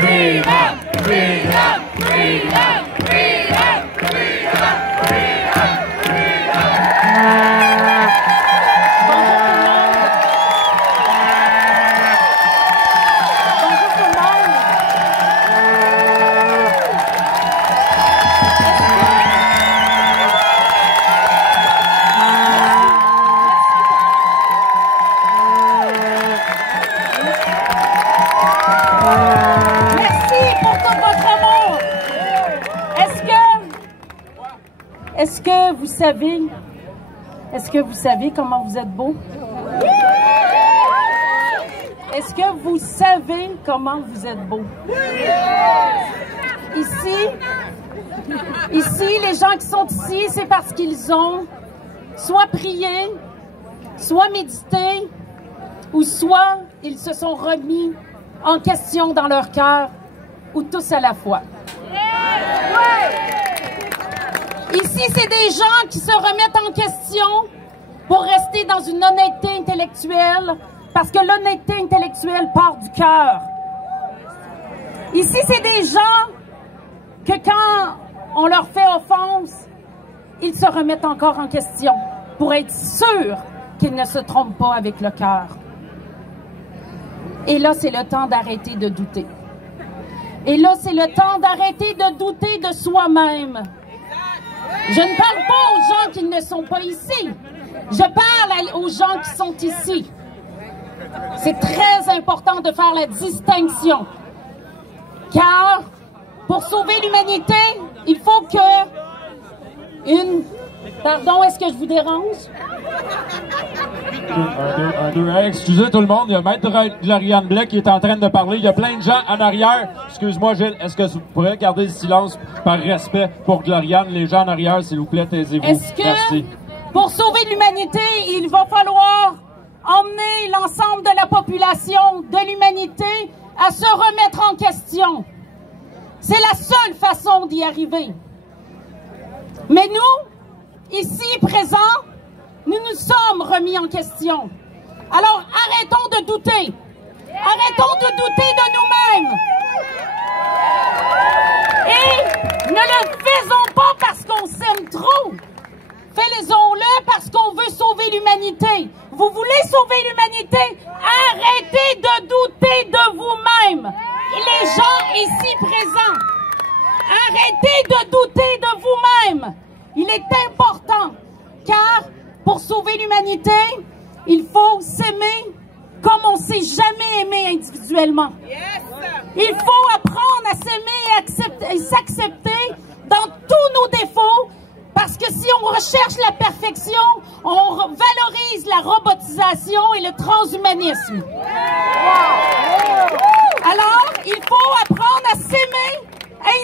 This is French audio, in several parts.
Freedom! Freedom! Freedom! Freedom! Freedom! Freedom! Est-ce que vous savez comment vous êtes beau? Est-ce que vous savez comment vous êtes beau? Ici, les gens qui sont ici, c'est parce qu'ils ont soit prié, soit médité, ou soit ils se sont remis en question dans leur cœur, ou tous à la fois. Ici, c'est des gens qui se remettent en question pour rester dans une honnêteté intellectuelle, parce que l'honnêteté intellectuelle part du cœur. Ici, c'est des gens que quand on leur fait offense, ils se remettent encore en question pour être sûrs qu'ils ne se trompent pas avec le cœur. Et là, c'est le temps d'arrêter de douter. Et là, c'est le temps d'arrêter de douter de soi-même. Je ne parle pas aux gens qui ne sont pas ici. Je parle aux gens qui sont ici. C'est très important de faire la distinction. Car pour sauver l'humanité, il faut que une... Pardon, est-ce que je vous dérange? Un, deux. Hey, excusez tout le monde, il y a Maître Gloriane Blais qui est en train de parler. Il y a plein de gens en arrière. Excuse-moi, Gilles, est-ce que vous pourrez garder le silence par respect pour Gloriane? Les gens en arrière, s'il vous plaît, taisez-vous. Est-ce que, merci. Pour sauver l'humanité, il va falloir emmener l'ensemble de la population, de l'humanité, à se remettre en question? C'est la seule façon d'y arriver. Mais nous, ici, présents, nous nous sommes remis en question. Alors, arrêtons de douter. Arrêtons de douter de nous-mêmes. Et ne le faisons pas parce qu'on s'aime trop. Faisons-le parce qu'on veut sauver l'humanité. Vous voulez sauver l'humanité? Arrêtez de douter de vous-même. Les gens ici présents, arrêtez de douter de vous-même. Il est important, car pour sauver l'humanité, il faut s'aimer comme on ne s'est jamais aimé individuellement. Il faut apprendre à s'aimer et s'accepter dans tous nos défauts, parce que si on recherche la perfection, on valorise la robotisation et le transhumanisme. Alors, il faut apprendre à s'aimer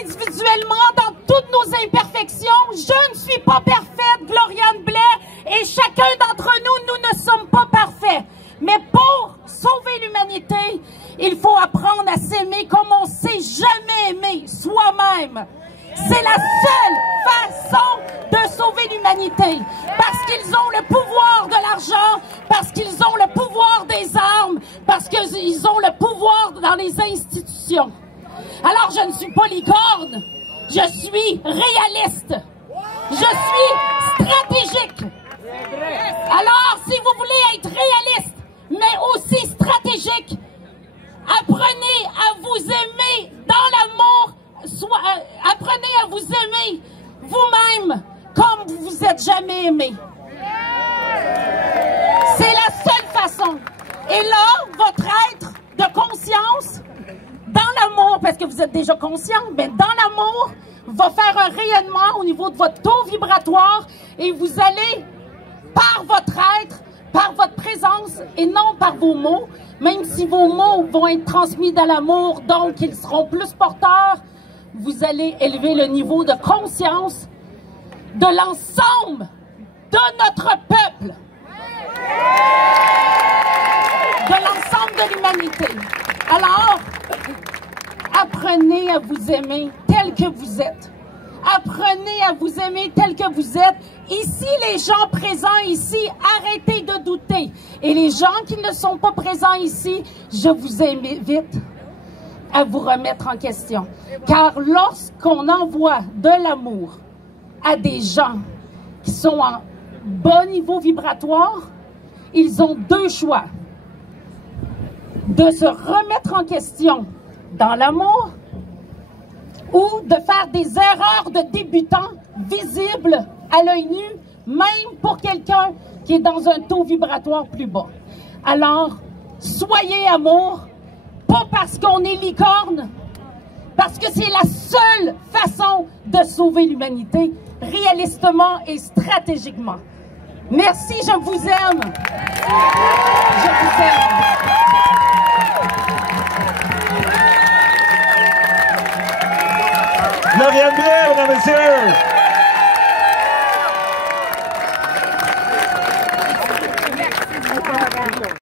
individuellement dans toutes nos imperfections. Je ne suis pas parfaite, Gloriane Blais, et chacun d'entre nous, nous ne sommes pas parfaits. Mais pour sauver l'humanité, il faut apprendre à s'aimer comme on ne s'est jamais aimé soi-même. C'est la seule façon de sauver l'humanité. Parce qu'ils ont le pouvoir de l'argent, parce qu'ils ont le pouvoir des armes, parce qu'ils ont le pouvoir dans les institutions. Alors, je ne suis pas licorne, je suis réaliste, je suis stratégique. Alors, si vous voulez être réaliste, mais aussi stratégique, apprenez à vous aimer dans l'amour, apprenez à vous aimer vous-même comme vous vous êtes jamais aimé. C'est la seule façon. Et là, votre être de conscience, dans l'amour, parce que vous êtes déjà conscient, mais dans l'amour, va faire un rayonnement au niveau de votre taux vibratoire et vous allez, par votre être, par votre présence et non par vos mots, même si vos mots vont être transmis dans l'amour, donc ils seront plus porteurs, vous allez élever le niveau de conscience de l'ensemble de notre peuple, de l'ensemble de l'humanité. Alors, apprenez à vous aimer tel que vous êtes. Apprenez à vous aimer tel que vous êtes. Ici, les gens présents ici, arrêtez de douter. Et les gens qui ne sont pas présents ici, je vous invite à vous remettre en question. Car lorsqu'on envoie de l'amour à des gens qui sont en bas niveau vibratoire, ils ont deux choix. De se remettre en question dans l'amour ou de faire des erreurs de débutant visibles à l'œil nu, même pour quelqu'un qui est dans un taux vibratoire plus bas. Alors, soyez amour, pas parce qu'on est licorne, parce que c'est la seule façon de sauver l'humanité, réalistement et stratégiquement. Merci, je vous aime. Je vous aime. Gloriane Blais, mesdames et messieurs!